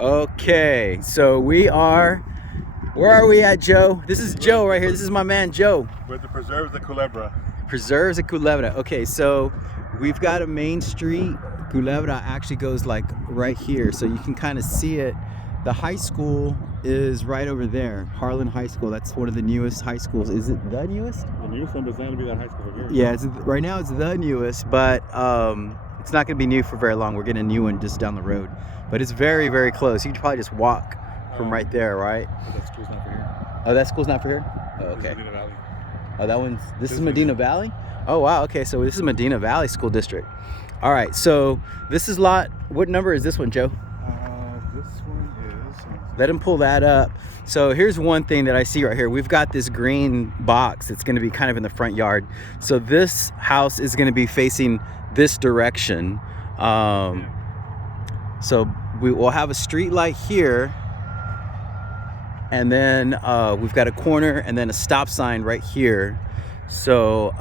Okay, so where are we at, Joe? This is Joe right here. This is my man, Joe. With the Preserves de Culebra. Preserves of Culebra. Okay, so we've got a main street. Culebra actually goes like right here, so you can kind of see it. The high school is right over there, Harlan High School. That's one of the newest high schools. Is it the newest? The newest one does not be that high school here. Yeah, right now it's the newest, but it's not going to be new for very long. We're getting a new one just down the road, but it's very, very close. You could probably just walk from right there, right? But that school's not for here. Oh, that school's not for here? Oh, okay. Medina Valley. Oh, this is Medina Valley? Oh, wow. Okay, so this is Medina Valley School District. All right, so this is what number is this one, Joe? This one is... Let him pull that up. So here's one thing that I see right here. We've got this green box. It's going to be kind of in the front yard. So this house is going to be facing this direction. So we will have a street light here. And then we've got a corner and then a stop sign right here. So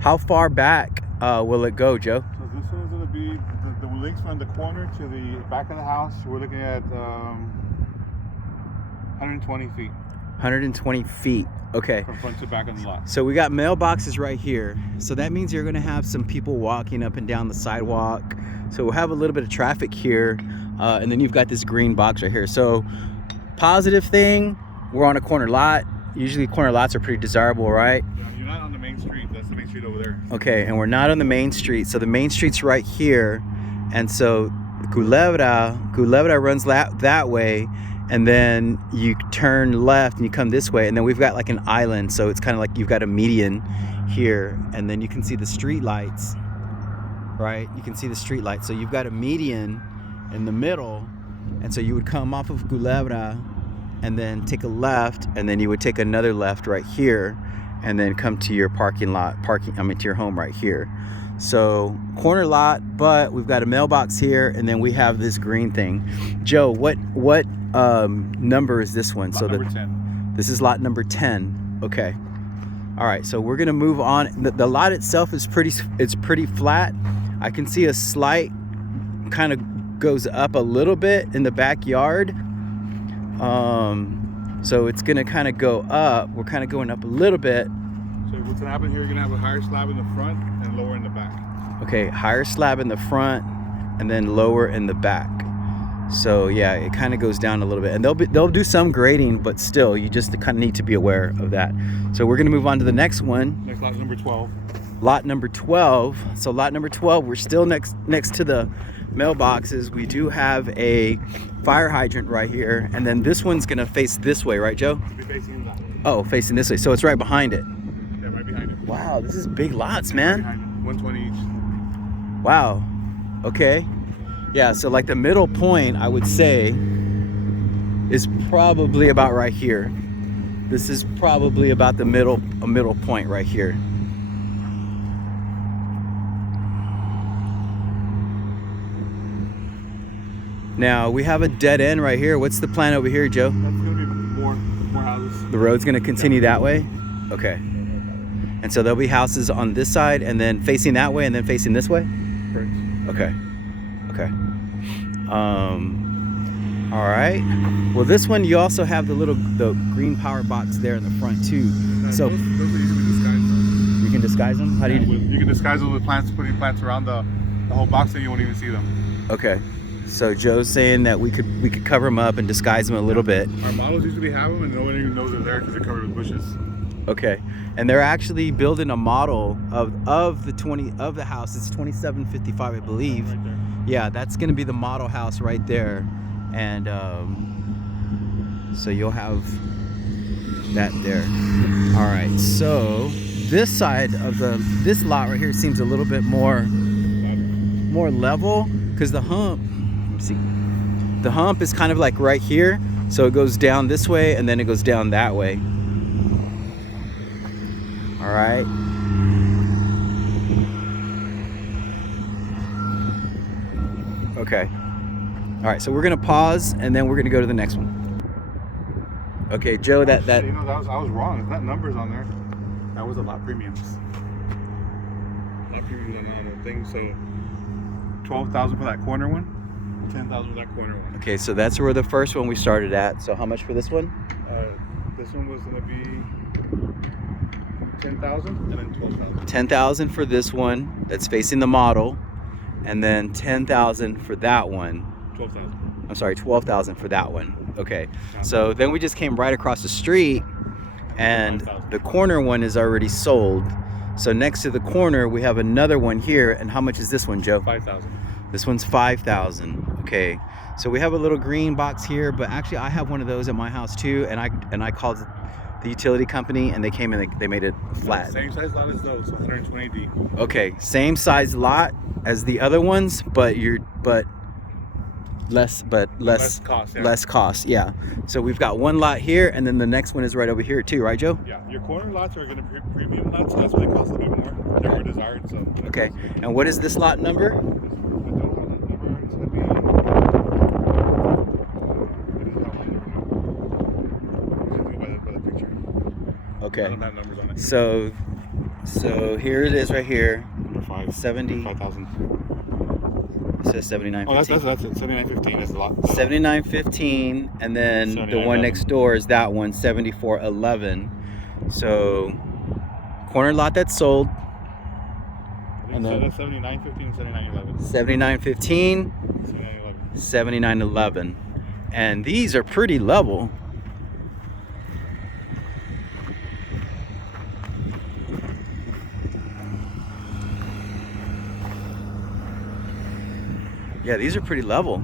how far back will it go, Joe? So this one's going to be the links from the corner to the back of the house. We're looking at 120 feet. 120 feet. Okay. From front to back of the lot. So we got mailboxes right here. So that means you're going to have some people walking up and down the sidewalk. So we'll have a little bit of traffic here. And then you've got this green box right here. So positive thing, we're on a corner lot. Usually corner lots are pretty desirable, right? Yeah, you're not on the main street. That's the main street over there. Okay, and we're not on the main street. So the main street's right here. And so Culebra runs that way. And then you turn left and you come this way. And then we've got like an island. So it's kind of like you've got a median here. And then you can see the street lights, right? You can see the street lights. So you've got a median in the middle. And so you would come off of Culebra and then take a left, and then you would take another left right here and then come to your to your home right here. So corner lot, but we've got a mailbox here, and then we have this green thing. Joe, what number is this one? Lot number 10. This is lot number 10. Okay. All right, so we're gonna move on. The lot itself is pretty flat. I can see a slight kind of goes up a little bit in the backyard. So it's gonna kind of go up. We're kind of going up a little bit. So what's gonna happen here, you're gonna have a higher slab in the front and lower in the back. Okay, higher slab in the front and then lower in the back. So yeah, it kind of goes down a little bit, and they'll do some grading, but still you just kind of need to be aware of that. So we're gonna move on to the next one. Next lot number 12. Lot number 12. So lot number 12, we're still next to the mailboxes. We do have a fire hydrant right here, and then this one's gonna face this way, right, Joe? Be facing that way. Oh, facing this way. So it's right behind it. Yeah, right behind it. Wow, this is big lots, man. 120 each. Wow. Okay. Yeah, so like the middle point, I would say, is probably about right here. This is probably about a middle point right here. Now we have a dead end right here. What's the plan over here, Joe? That's gonna be more houses. The road's gonna continue that way? Okay. And so there'll be houses on this side and then facing that way and then facing this way? Correct. Okay. Okay. All right. Well, this one you also have the green power box there in the front too. So those are usually disguised. you can disguise them? How do you? You can disguise them with plants, putting plants around the whole box, and you won't even see them. Okay. So Joe's saying that we could cover them up and disguise them a little bit. Our models usually have them, and no one even knows they're there because they're covered with bushes. Okay. And they're actually building a model of the house. It's 2755, I believe. Right there. Yeah, that's going to be the model house right there. And so you'll have that there. All right. So this side of this lot right here seems a little bit more level, because the hump, let me see. The hump is kind of like right here. So it goes down this way and then it goes down that way. All right. Okay. All right, so we're gonna pause and then we're gonna go to the next one. Okay, Joe, that You know, I was wrong. It's not numbers on there. That was a lot premiums. Lot premiums on the thing. So 12,000 for that corner one. 10,000 for that corner one. Okay, so that's where the first one we started at. So how much for this one? This one was gonna be 10,000 and then 12,000. 10,000 for this one that's facing the model, and then 10,000 for that one. 12,000. I'm sorry, 12,000 for that one. Okay, so then we just came right across the street, and 5,000. the corner one is already sold. So next to the corner, we have another one here. And how much is this one, Joe? 5,000. This one's 5,000. Okay, so we have a little green box here, but actually I have one of those at my house too, and I called the utility company, and they came and they made it flat. Same size lot as those, 120 deep. Okay, same size lot as the other ones, but less Cost. Yeah. less cost. Yeah. So we've got one lot here, and then the next one is right over here too, right, Joe? Yeah. Your corner lots are gonna be premium lots, so that's why they cost a little bit more. They're more desired. So. Okay. And what is this lot number? It's gonna be. By the picture. I Okay. don't have numbers on it. So here it is right here. Number 5. 70. 5,000. It says 79.15. Oh, that's it. 79.15 is a lot. 79.15, and then the one 79.11. next door is that one, 74.11. So corner lot that's sold, and then that's 79.15 and 79.11. 79.15, 79.11. 79.11, and these are pretty level. Yeah, these are pretty level.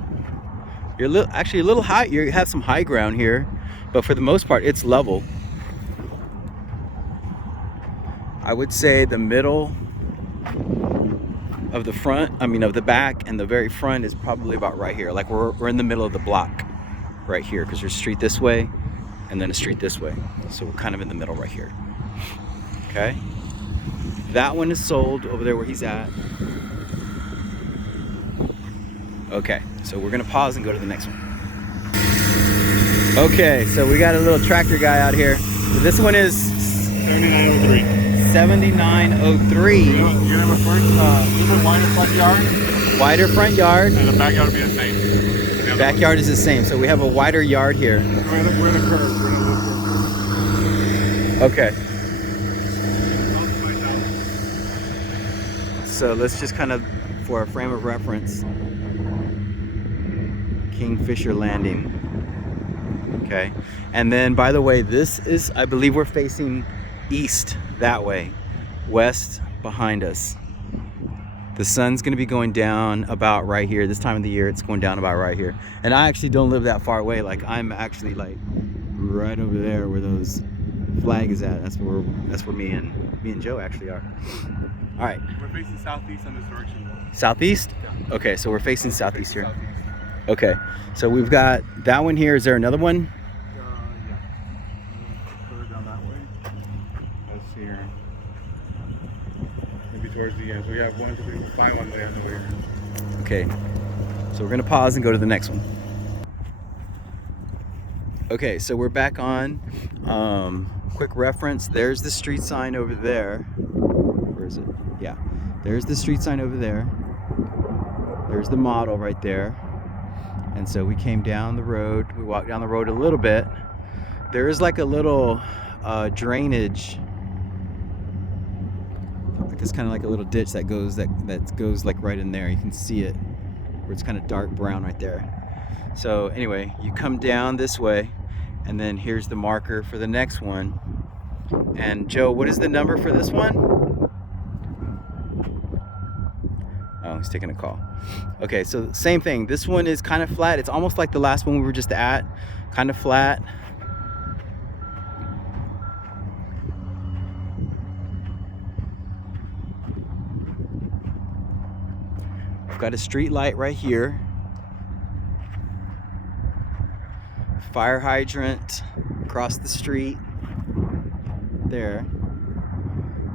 You're actually a little high. You have some high ground here, but for the most part, it's level. I would say the middle of the front, of the back and the very front is probably about right here. Like we're in the middle of the block right here, because there's a street this way and then a street this way. So we're kind of in the middle right here. Okay. That one is sold over there where he's at. Okay, so we're gonna pause and go to the next one. Okay, so we got a little tractor guy out here. This one is 79.03. 7903. You're gonna first, a little bit wider front yard, Wider front yard. and the backyard will be the same. The Backyard is the same, so we have a wider yard here. We're in the curve. We're in the Okay. So let's just kind of, for a frame of reference, Kingfisher Landing. Okay. And then, by the way, this is, I believe we're facing east that way, west behind us. The sun's going to be going down about right here. This time of the year, it's going down about right here. And I actually don't live that far away. Like, I'm actually like right over there where those flag is at. That's where me and Joe actually are. All right. We're facing southeast in this direction. Southeast? Yeah. Okay, so we're facing southeast here. Southeast. Okay, so we've got that one here. Is there another one? Yeah. Further down that way. Let's see here. Maybe towards the end. So we have 1, 2, 3, 4, 5 on the end over here. Okay, so we're gonna pause and go to the next one. Okay, so we're back on. Quick reference, there's the street sign over there. Where is it? Yeah, there's the street sign over there. There's the model right there. And so we came down the road. We walked down the road a little bit. There is like a little drainage. Like it's kind of like a little ditch that goes like right in there. You can see it where it's kind of dark brown right there. So anyway, you come down this way, and then here's the marker for the next one. And Joe, what is the number for this one? Oh, he's taking a call. Okay, so same thing. This one is kind of flat. It's almost like the last one we were just at, kind of flat. I've got a street light right here. Fire hydrant across the street. There.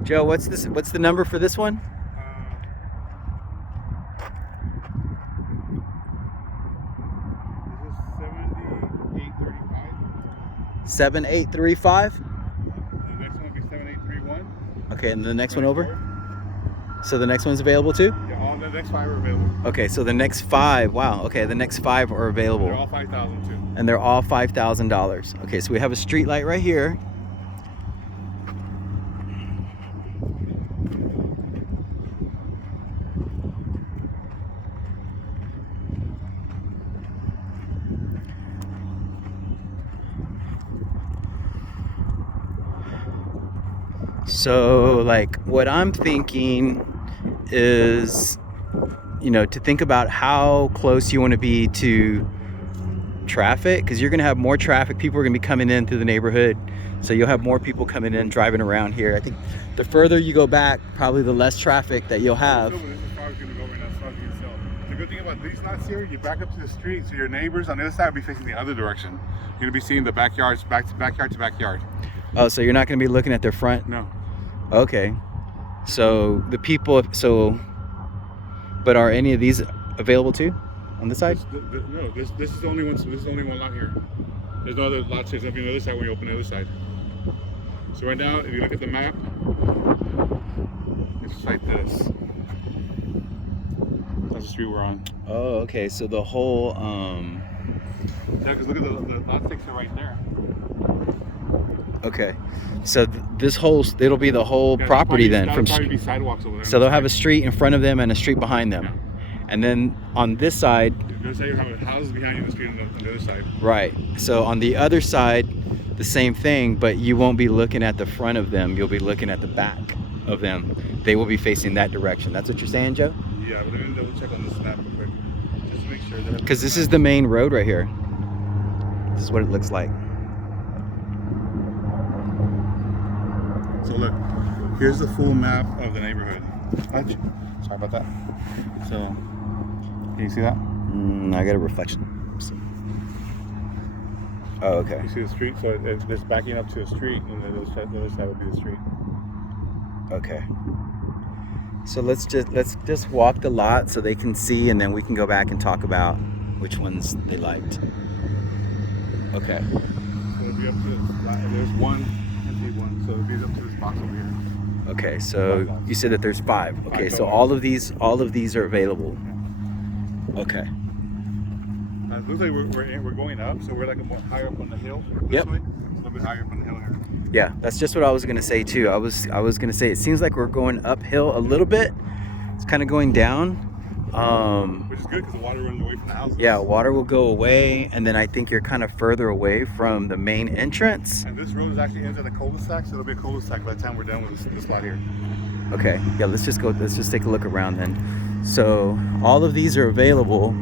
Joe, what's the number for this one? 7835. The next one will be 7831. Okay, and the next one over? So the next one's available too? Yeah, all of the next 5 are available. Okay, so the next 5, wow, okay, the next 5 are available. They're all 5,000 too. And they're all $5,000. Okay, so we have a street light right here. So, like, what I'm thinking is, you know, to think about how close you want to be to traffic, because you're going to have more traffic. People are going to be coming in through the neighborhood, so you'll have more people coming in, driving around here. I think the further you go back, probably the less traffic that you'll have. This is far as gonna go right now, as far as you can tell. The good thing about these lots here, you back up to the street, so your neighbors on the other side will be facing the other direction. You're gonna be seeing the backyards, back to backyard to backyard. Oh, so you're not going to be looking at their front? No. Okay. So the people, but are any of these available too on this side? No, this is the only one. This is the only one lot here. There's no other lots here. There's nothing on the other side when you open the other side. So right now, if you look at the map, it's like this. That's the street we're on. Oh, okay. So the whole, Yeah, because look at the lot 6 are right there. okay. So this whole, it'll be the whole property then. That'll probably be sidewalks over there. So they'll have a street in front of them and a street behind them. Yeah. And then on this side, You're saying you have houses behind you, the street on the other side. right. So on the other side, the same thing, but you won't be looking at the front of them. You'll be looking at the back of them. They will be facing that direction. That's what you're saying, Joe? Yeah, but let me double check on this map real quick, just to make sure that. Because this is the main road right here. This is what it looks like. So look, here's the full map of the neighborhood. Sorry about that. So, can you see that? I got a reflection. So- Oh, okay. You see the street? So it's backing up to a street, and the other side would be the street. Okay. So let's just walk the lot so they can see, and then we can go back and talk about which ones they liked. Okay. So it'll be up to this. There's one empty one, so it'll be up to this box over here. Okay. So you said that there's 5. Okay. So all of these are available. Okay. It looks like we're going up, so we're like more higher up on the hill. Yep. Way. It's a little bit higher up on the hill here. Yeah, that's just what I was gonna say too. I was gonna say it seems like we're going uphill a little bit. It's kind of going down. Which is good because the water runs away from the houses. Yeah, water will go away, and then I think you're kind of further away from the main entrance. And this road is actually ends at a cul-de-sac, so it'll be a cul-de-sac by the time we're done with this lot here. Okay, yeah, let's just take a look around then. So all of these are available,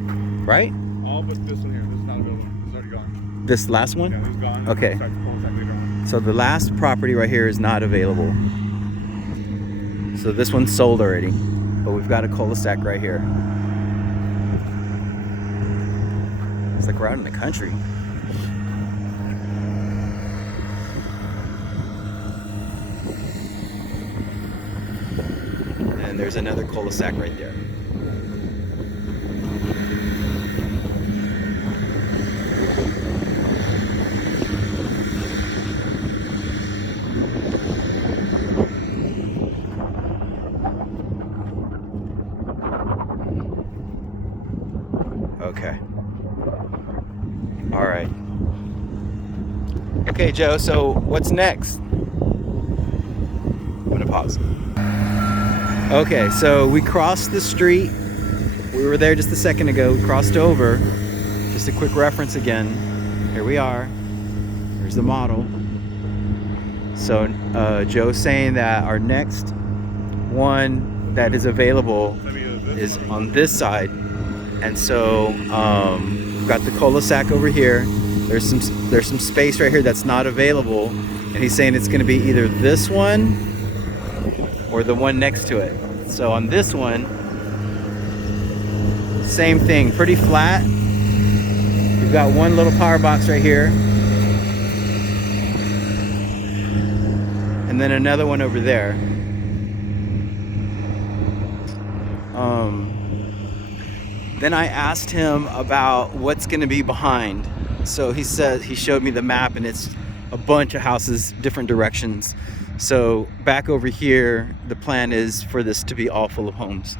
right? All but this one here. This is not available. This is already gone. This last one? Yeah, this is gone. Okay. We'll start the cul-de-sac later on. So the last property right here is not available. So this one's sold already, but we've got a cul-de-sac right here. It's like we're out in the country. And there's another cul-de-sac right there. Okay. All right. Okay, Joe, so what's next? I'm gonna pause. Okay, so we crossed the street. We were there just a second ago. We crossed over. Just a quick reference again. Here we are. Here's the model. So Joe's saying that our next one that is available is on this side. And so we've got the cul-de-sac over here. There's some space right here that's not available, and he's saying it's going to be either this one or the one next to it. So on this one, same thing, pretty flat. You've got one little power box right here, and then another one over there. Then I asked him about what's going to be behind. So he said, he showed me the map, and it's a bunch of houses, different directions. So back over here, the plan is for this to be all full of homes.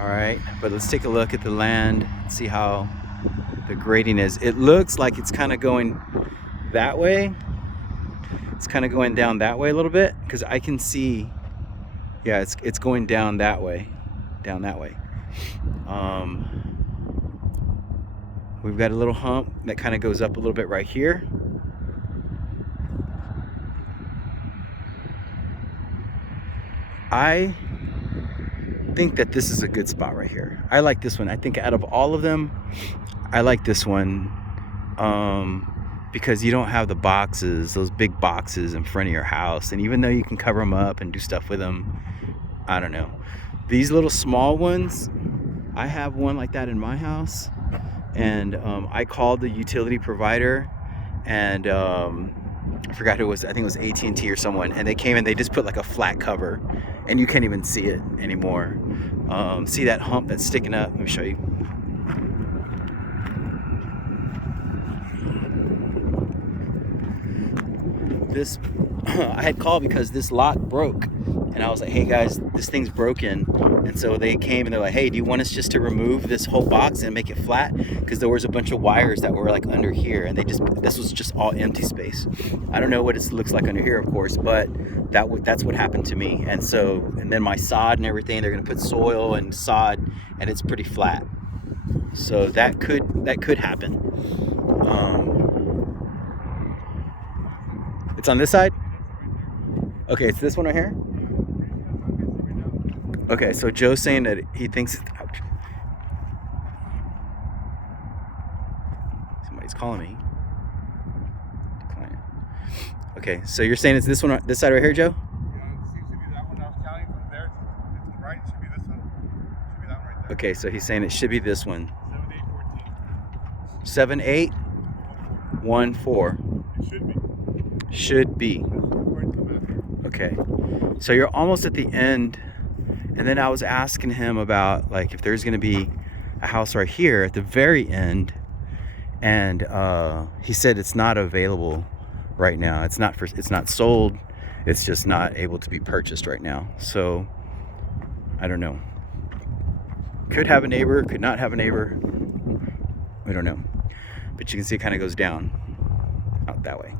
All right, but let's take a look at the land, see how the grading is. It looks like it's kind of going that way. It's kind of going down that way a little bit because I can see, yeah, it's going down that way, we've got a little hump that kind of goes up a little bit right here. I think that this is a good spot right here. I like this one. I think out of all of them, I like this one because you don't have the boxes, those big boxes in front of your house. And even though you can cover them up and do stuff with them, I don't know. These little small ones, I have one like that in my house. And I called the utility provider and I forgot who it was. I think it was AT&T or someone. And they came and they just put like a flat cover and you can't even see it anymore. See that hump that's sticking up? Let me show you. This I had called because this lock broke and I was like, hey guys, this thing's broken. And so they came and they're like, hey, do you want us just to remove this whole box and make it flat? Because there was a bunch of wires that were like under here and this was just all empty space. I don't know what it looks like under here, of course, but that's what happened to me. And then my sod and everything, they're gonna put soil and sod and it's pretty flat. So that could happen. It's on this side? Okay, it's this one right here? Okay, so Joe's saying that he thinks, ouch. Somebody's calling me. Decline. Okay, so you're saying it's this one, this side right here, Joe? Yeah, it seems to be that one. I was counting from there to the right. It should be this one. It should be that one right there. Okay, so he's saying it should be this one. 7814. 7814. It should be. Should be. Okay, so you're almost at the end. And then I was asking him about like if there's gonna be a house right here at the very end, and he said it's not available right now. It's not sold. It's just not able to be purchased right now. So I don't know. Could have a neighbor, could not have a neighbor. We don't know. But you can see it kind of goes down out that way.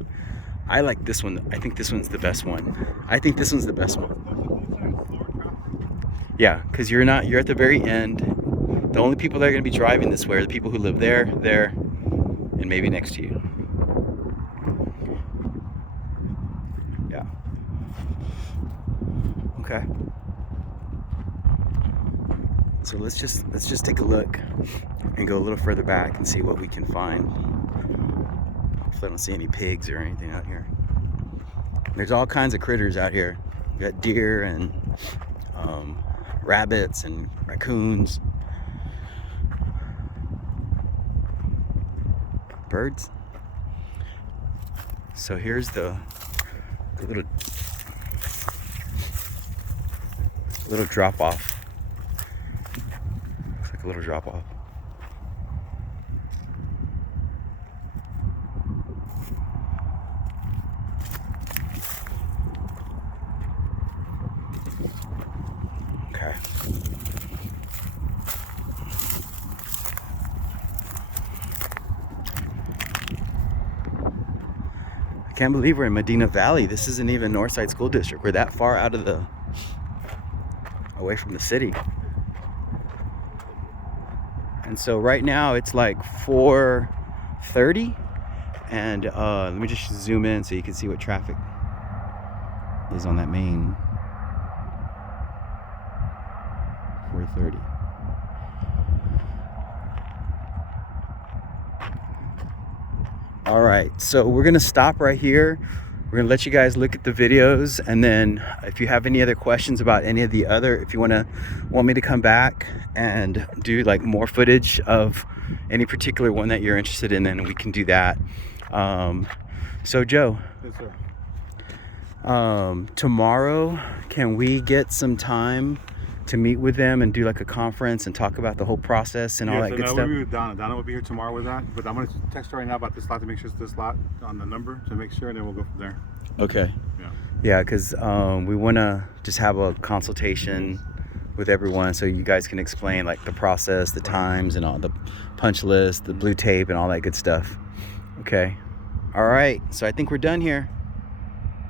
I like this one. I think this one's the best one. I think this one's the best one. Yeah, because you're at the very end. The only people that are going to be driving this way are the people who live there, and maybe next to you. Yeah. Okay. So let's just take a look and go a little further back and see what we can find. Hopefully I don't see any pigs or anything out here. There's all kinds of critters out here. You got deer and rabbits and raccoons. Birds. So here's the little drop off. Looks like a little drop off. Okay. I can't believe we're in Medina Valley. This isn't even Northside School District. We're that far out of away from the city. And so right now it's like 4:30, and let me just zoom in so you can see what traffic is on that main. 4:30. All right, so we're gonna stop right here. We're gonna let you guys look at the videos, and then if you have any other questions about any of the other, if you want me to come back and do like more footage of any particular one that you're interested in, then we can do that. So Joe, Yes, sir. Tomorrow, can we get some time to meet with them and do like a conference and talk about the whole process and all that good stuff? We'll be with Donna. Donna will be here tomorrow with that. But I'm going to text her right now about this lot to make sure it's this lot on the number to make sure, and then we'll go from there. Okay. Yeah. Yeah, because we want to just have a consultation with everyone, so you guys can explain like the process, the times, and all the punch list, the blue tape, and all that good stuff. Okay. All right. So I think we're done here.